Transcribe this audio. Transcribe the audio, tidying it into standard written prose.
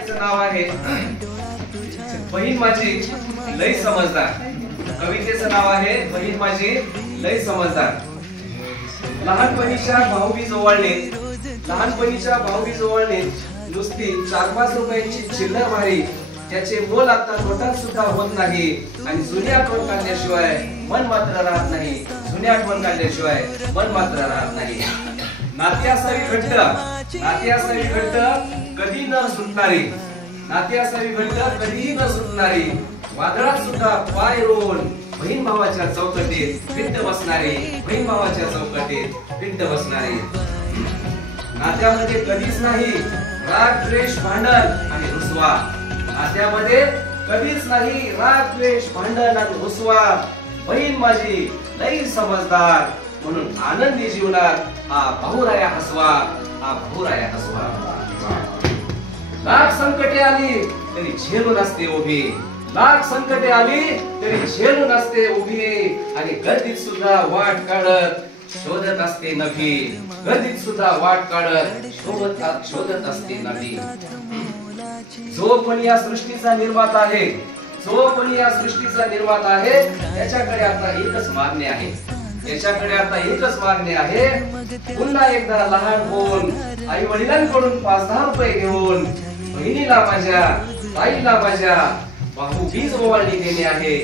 नाव आहे बहीण माझी लई समजदार. कवितेचं नाव आहे बहीण माझी लई समजदार. लहानपणीच्या भाऊबीज ओवाळणे नुसती 4-5 रुपयांची चिल्लर मारी, त्याचे मोल आता नोटात सुद्धा होत नाही. आणि जुनी आठवण काढल्याशिवाय मन मात्र राहत नाही. नाती असावी घट्ट कधी न सुटणारी, वादळात सुद्धा पाय रोवून बहीण भावाच्या चौकटीत भिंत बसणारी. नात्यामध्ये कधीच नाही राग द्वेष भांडण आणि रुसवा. बहीण माझी लई समजदार, म्हणून आनंदी जीवनात हा भाऊराया हसवा. लाख संकटे आली तरी झेलून असते उभी, आणि गर्दीत सुद्धा वाट काढत शोधत असते नवी. जो कोणी या सृष्टीचा निर्माता आहे, त्याच्याकडे आता एकच मागणे आहे. पुन्हा एकदा लहान होऊन आई वडिलांकडून 5-10 रुपये घेऊन बहिणीला माझ्या, ताईला माझ्या भाऊबीज ओवाळणी देणे आहे.